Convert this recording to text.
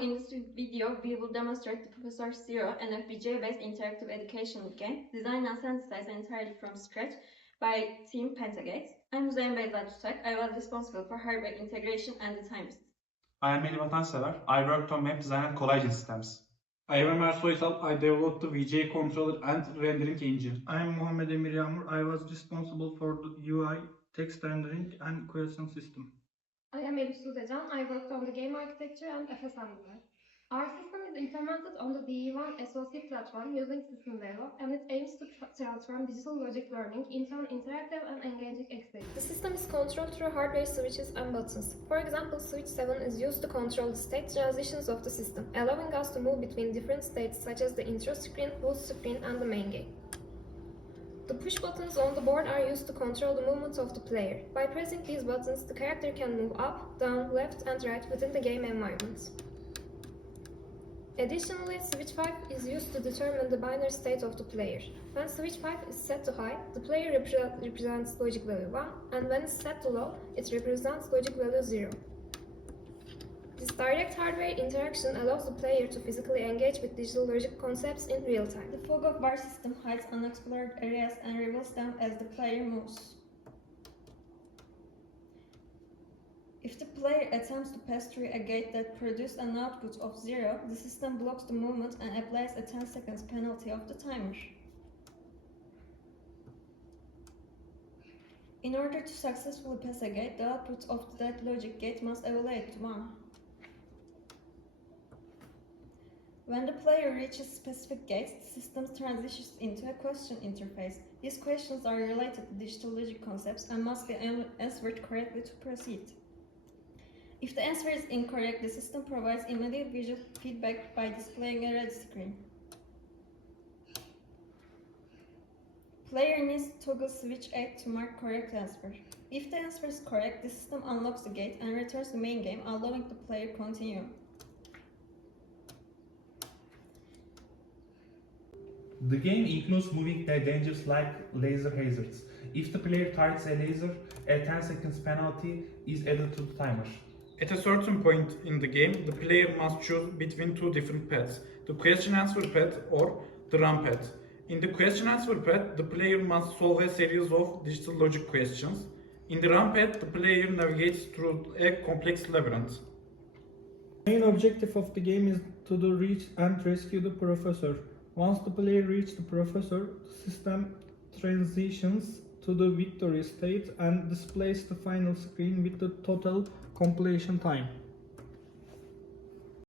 in this video, we will demonstrate the Professor Zero, an FPGA-based interactive educational game designed and synthesized entirely from scratch by Team PentaGates. I'm Müzeyyen Beyza Tutak. I was responsible for hardware integration and the timers. I am Melih Vatansever. I worked on map design and collage systems. I am Ömer Soysal. I developed the VGA controller and rendering engine. I am Muhammed Emir Yağmur. I was responsible for the UI, text rendering, and question system. I am Elif Sude CAN. I worked on the game architecture and FSM'ler. Our system is implemented on the DE1 SoC platform using SystemVerilog, and it aims to transform digital logic learning into an interactive and engaging experience. The system is controlled through hardware switches and buttons. For example, switch 7 is used to control the state transitions of the system, allowing us to move between different states such as the intro screen, boost screen, and the main game. The push buttons on the board are used to control the movement of the player. By pressing these buttons, the character can move up, down, left, and right within the game environment. Additionally, switch 5 is used to determine the binary state of the player. When switch 5 is set to high, the player represents logic value 1, and when it's set to low, it represents logic value 0. This direct hardware interaction allows the player to physically engage with digital logic concepts in real time. The fog of bar system hides unexplored areas and reveals them as the player moves. If the player attempts to pass through a gate that produces an output of 0, the system blocks the movement and applies a 10 seconds penalty of the timer. In order to successfully pass a gate, the output of that logic gate must evaluate to 1. When the player reaches specific gates, the system transitions into a question interface. These questions are related to digital logic concepts and must be answered correctly to proceed. If the answer is incorrect, the system provides immediate visual feedback by displaying a red screen. Player needs to toggle switch 8 to mark correct answer. If the answer is correct, the system unlocks the gate and returns the main game, allowing the player to continue. The game includes moving dangers like laser hazards. If the player targets a laser, a 10 seconds penalty is added to the timer. At a certain point in the game, the player must choose between two different paths, the question-answer path or the run path. In the question-answer path, the player must solve a series of digital logic questions. In the run path, the player navigates through a complex labyrinth. The main objective of the game is to reach and rescue the professor. Once the player reaches the professor, the system transitions to the victory state and displays the final screen with the total completion time.